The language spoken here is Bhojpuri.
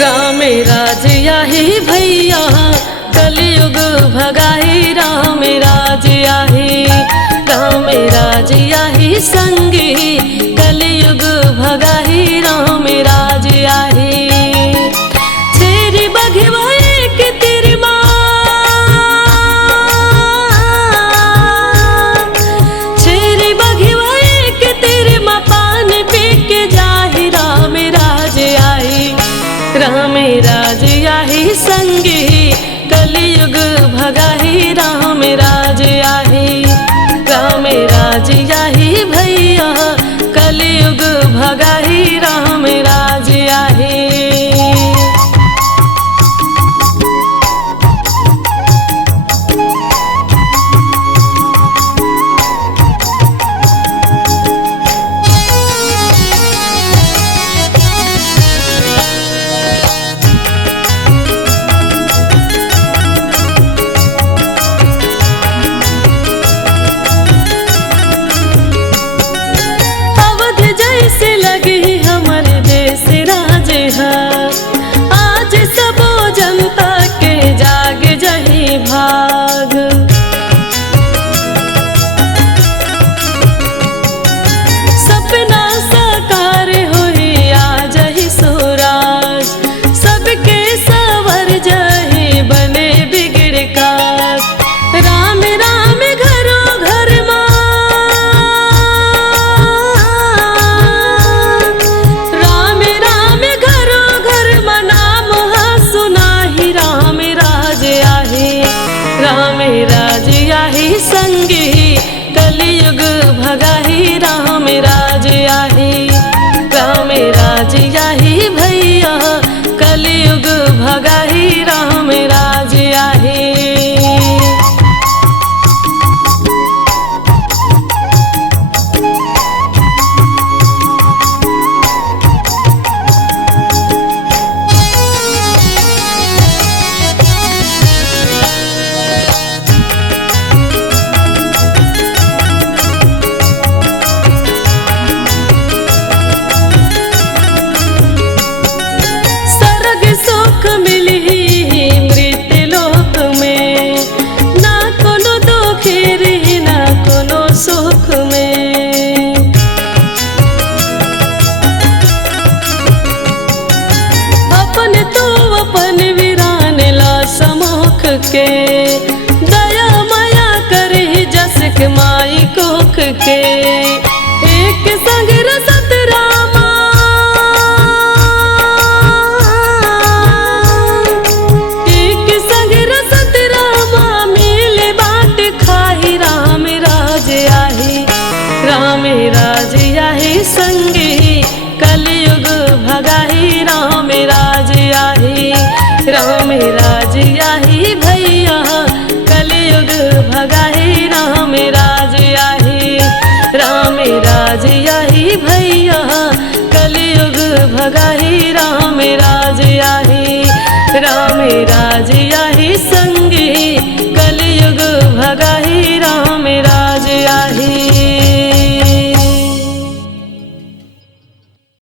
राम राज आही भैया कलयुग भगाही, राम राज आही, राम राज आही संगी कलयुग भगाही, राम राज आही। छेरी बघवा एक तेरी माँ, छेरी बघवा एक तेरी माँ, पानी पी के जाही, राम राज आही, राम राज आही संगी कलयुग भगाही, राम राज आही, राम राज आही भैया कलयुग भगाही, राम राज आही। आज सबो जनता के जाग जही भाग, सपना साकार होई आ जही स्वराज, सबके सवर जही बने बिगड़ काज, राम राम घरो घर माँ, राम राम घरो घर माँ, नाम हा सुनाही, राम राज आही, राम राज आही संगी कलयुग भगाही, राम राज आही, राम राज आही भैया कलयुग भगाही, राम राज आही। सुख मिली मृत लोक में, ना कोनो दुख रही ना कोनो सुख में, अपन तू अपन वीरान ला समुख के, दया माया करही जस के माई कोख के, एक संग रसत रामा, राम राज आही संगी कलयुग भगाही, राम राज आही, राम राज आही भैया कलयुग भगाही, राम राज आही, राम राज आही भैया कलयुग भगाही, राम राज आही, राम राज आही।